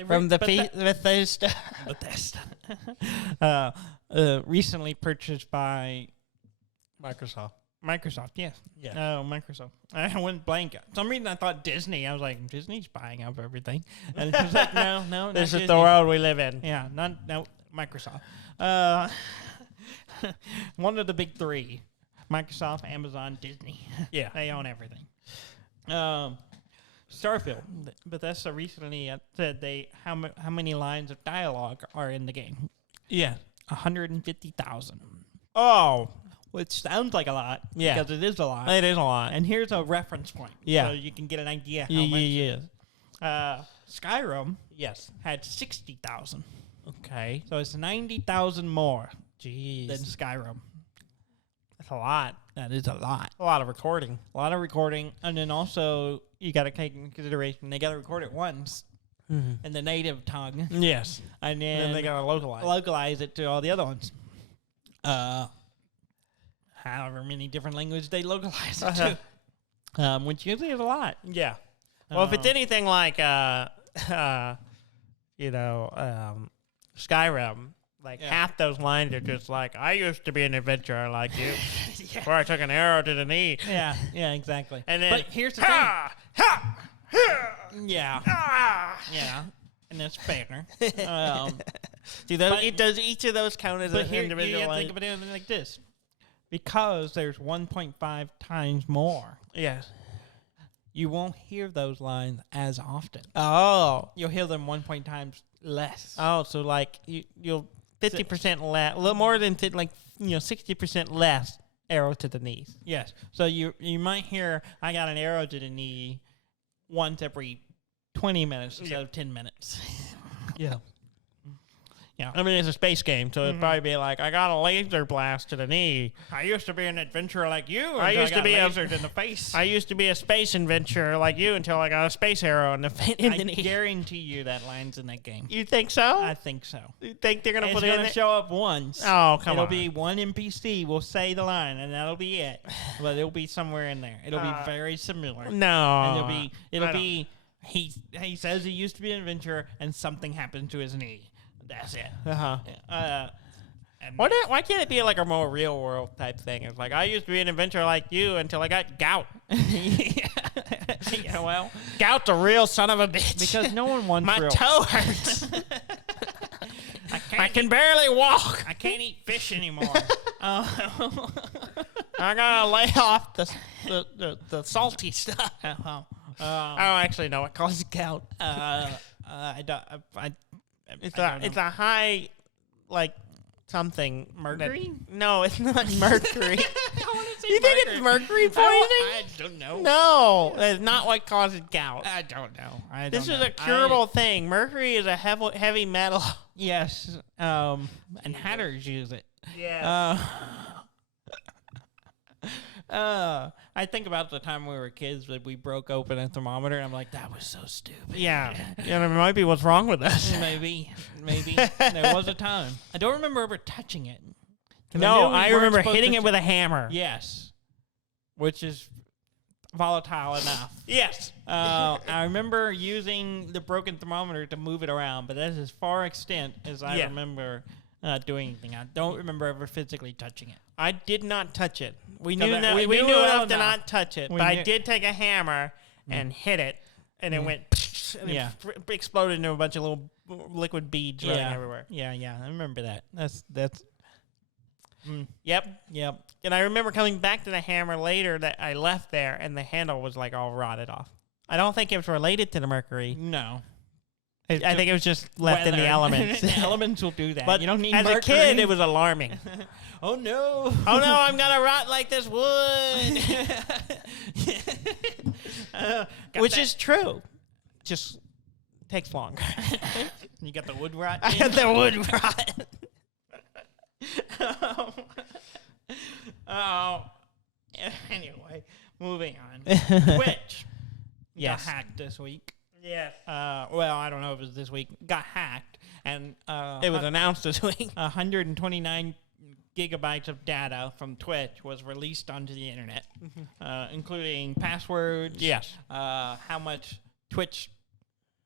From Bethesda. Bethesda. Recently purchased by Microsoft. Yes. Yeah. Oh, Microsoft. I went blank. For some reason I thought Disney. I was like, Disney's buying up everything. And it was like, no. This is the world we live in. Yeah. No. Microsoft. One of the big three. Microsoft, Amazon, Disney. Yeah. They own everything. Starfield. Bethesda recently said how many lines of dialogue are in the game. Yeah. 150,000. Oh. Which sounds like a lot. Yeah. Because it is a lot. It is a lot. And here's a reference point. Yeah. So you can get an idea how much it is. Skyrim had 60,000. Okay. So it's 90,000 more Jeez. than Skyrim. That's a lot. That is a lot. A lot of recording. A lot of recording. And then also, you got to take into consideration, they got to record it once in the native tongue. Yes. And then they got to localize it to all the other ones. However many different languages they localize it to. Which usually is a lot. Yeah. Well, if it's anything like, Skyrim, half those lines are just like, I used to be an adventurer like you, before I took an arrow to the knee. Yeah, exactly. And then, but here's the thing. Yeah. And that's fair. Does each of those count as an individual you line? think of it like this. Because there's 1.5 times more. Yes. You won't hear those lines as often. Oh. You'll hear them 1 times less. Oh, so you'll 50% less, a little more than 60% less arrow to the knees. Yes. So you might hear, I got an arrow to the knee once every 20 minutes instead of 10 minutes. Yeah. Yeah. I mean, it's a space game, so it'd probably be like, I got a laser blast to the knee. I used to be an adventurer like you. I used to be lasered in the face. I used to be a space adventurer like you until I got a space arrow in the knee. I guarantee you that line's in that game. You think so? I think so. You think they're gonna put it in? It's gonna show up once. Oh, come on. It'll be one NPC will say the line, and that'll be it. But it'll be somewhere in there. It'll be very similar. No. And it'll be he says he used to be an adventurer, and something happened to his knee. That's it. Why can't it be like a more real world type thing? It's like, I used to be an adventurer like you until I got gout. Yeah, well, gout's a real son of a bitch. Because no one wants my toe hurts. I can barely walk. I can't eat fish anymore. I gotta lay off the salty stuff. I don't actually know what causes gout. It's a high, something. Mercury? No, it's not mercury. You think it's mercury poisoning? I don't know. No, that's not what causes gout. I don't know. This is a curable thing. Mercury is a heavy metal. Yes, and hatters use it. Yeah. I think about the time we were kids that we broke open a thermometer, and I'm like, that was so stupid. Yeah. It might be what's wrong with us. Maybe. There was a time. I don't remember ever touching it. No, I remember hitting it with a hammer. Yes. Which is volatile enough. Yes. I remember using the broken thermometer to move it around, but that's as far extent as I remember doing anything. I don't remember ever physically touching it. I did not touch it. We knew we knew knew enough to not touch it, but I did take a hammer and hit it, and it went and it exploded into a bunch of little liquid beads running everywhere. Yeah, I remember that. That's. Yep. And I remember coming back to the hammer later that I left there, and the handle was all rotted off. I don't think it was related to the mercury. No. I think it was just left in the elements. The elements will do that. But you don't need as mercury. a kid, it was alarming. Oh no! Oh no! I'm gonna rot like this wood. Which is true. Just takes longer. You got the wood rot. I got the wood rot. Anyway, moving on. Twitch got hacked this week. Yes. Well, I don't know if it was this week. Got hacked, and it was announced this week. 129 gigabytes of data from Twitch was released onto the internet, including passwords. Yes. How much Twitch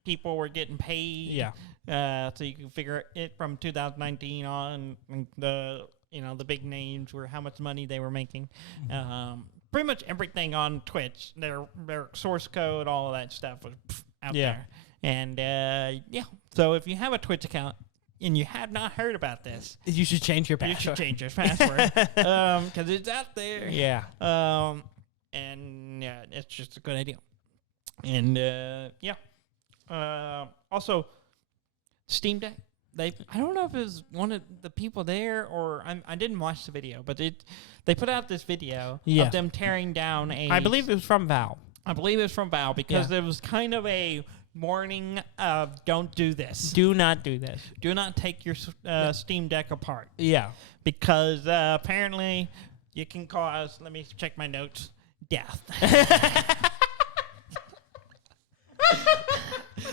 people were getting paid. Yeah. So you can figure it from 2019 on. The big names were how much money they were making. Pretty much everything on Twitch, their source code, all of that stuff was out there. And so if you have a Twitch account, and you have not heard about this, You should change your you should password. change your password because it's out there. Yeah. And yeah, it's just a good idea. And also, Steam Deck. I don't know if it was one of the people there or I didn't watch the video, but they put out this video of them tearing down I believe it was from Valve. I believe it's from Valve because there was kind of a warning of don't do this. Do not do this. Do not take your Steam Deck apart. Yeah. Because apparently you can cause, let me check my notes, death.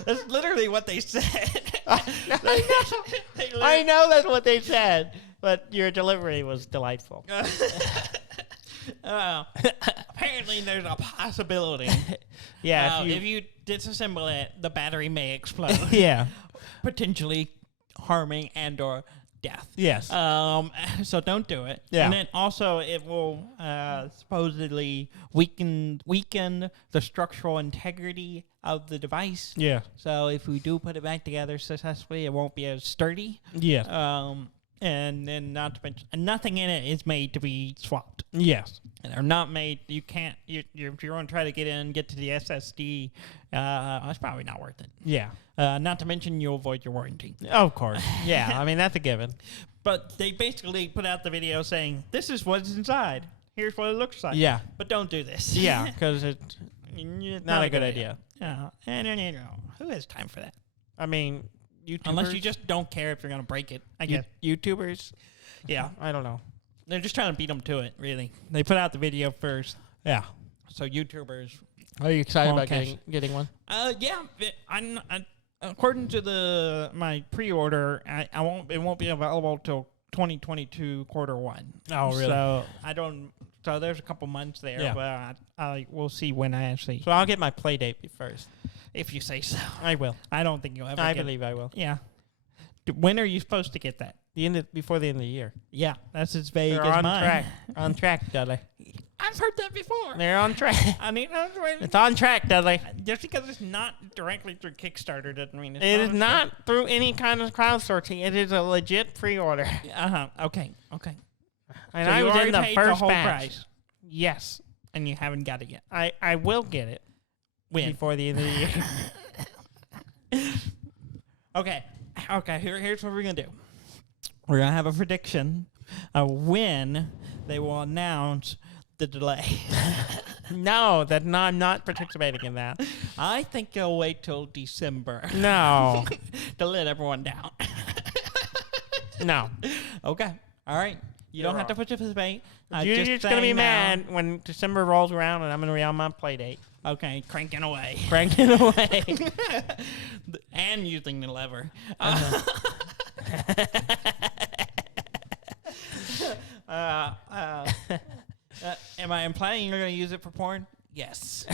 That's literally what they said. I know that's what they said, but your delivery was delightful. Apparently, there's a possibility. If you disassemble it, the battery may explode. Yeah. Potentially harming and/or death. Yes. So don't do it. Yeah. And then also it will supposedly weaken the structural integrity of the device. Yeah. So if we do put it back together successfully, it won't be as sturdy. Yes. And then not to mention, nothing in it is made to be swapped. Yes. And they're not made. You can't. If you're going to try to get to the SSD, it's probably not worth it. Yeah. Not to mention you'll avoid your warranty. Of course. Yeah. I mean, that's a given. But they basically put out the video saying, this is what's inside. Here's what it looks like. Yeah. But don't do this. Yeah, because it's not a good idea. And who has time for that? I mean, YouTubers. Unless you just don't care if you're going to break it, I guess. YouTubers. Yeah. I don't know. They're just trying to beat them to it, really. They put out the video first. Yeah. So YouTubers. Are you excited about cash. getting one? Yeah. According to my pre-order, it won't be available till 2022 Q1. Oh, really? So So there's a couple months there, Yeah. but we'll see when I actually. So I'll get my play date first. If you say so. I will. I don't think you'll ever. I believe I will. Yeah. When are you supposed to get that? Before the end of the year. Yeah, that's as vague They're as on mine. track. On track, Dudley. I've heard that before. They're on track. I mean, It's on track, Dudley. just because it's not directly through Kickstarter doesn't mean it's It is not through any kind of crowdsourcing. It is a legit pre-order. Okay. And So I you was already in the paid first the whole batch. price, Yes. and you haven't got it yet. I will get it When? before the end of the year. Okay. Here's what we're gonna do. We're gonna have a prediction of when they will announce the delay. No, I'm not participating in that. I think they'll wait till December No. to let everyone down. No. Okay. All right. You don't have to participate. You're just going to be mad when December rolls around and I'm going to be on my play date. Okay, cranking away. Cranking away. And using the lever. Am I implying you're going to use it for porn? Yes.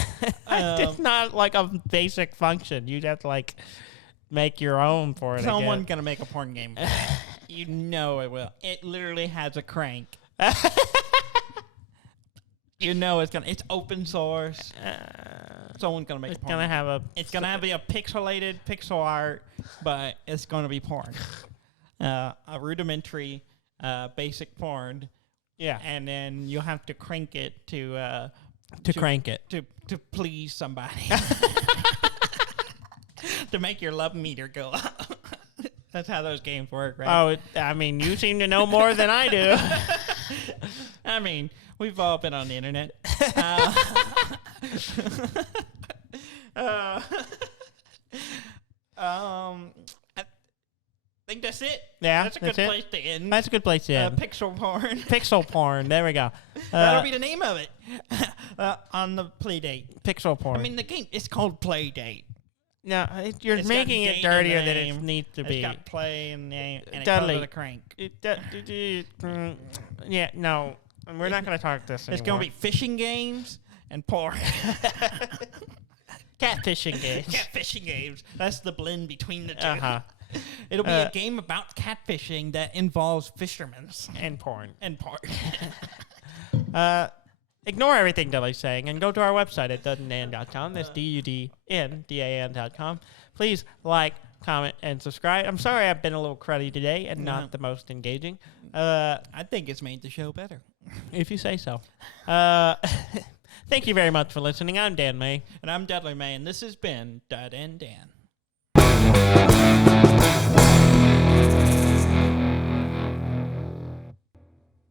It's not like a basic function. You'd have to like make your own for it. Someone's going to make a porn game. You know it will. It literally has a crank. You know it's open source. Someone's going to make It's a porn going to game. have a... It's going to have a pixelated pixel art, but it's going to be porn. A rudimentary basic porn. Yeah. And then you'll have to crank it to crank it. To please somebody. To make your love meter go up. That's how those games work, right? Oh, I mean, you seem to know more than I do. I mean, we've all been on the internet. I think that's it. Yeah, that's a that's good it. place to end. That's a good place to end. Pixel porn. Pixel porn. There we go. That'll be the name of it on the play date. Pixel porn. I mean, the game it's called Play Date. no, you're It's making got it date in dirtier the than name. it needs to It's be. got play in the name and it Dudley. comes with a crank. Yeah, no. We're not going to talk this It's anymore. going to be fishing games and porn. catfishing games. Catfishing games. That's the blend between the two. Uh-huh. It'll be a game about catfishing that involves fishermen And porn. and porn. Ignore everything Dudley's saying and go to our website at duddan.com. That's DUDNDAN.com. Please like, comment, and subscribe. I'm sorry I've been a little cruddy today and not the most engaging. I think it's made the show better. If you say so. Thank you very much for listening. I'm Dan May. And I'm Dudley May, and this has been Dud and Dan.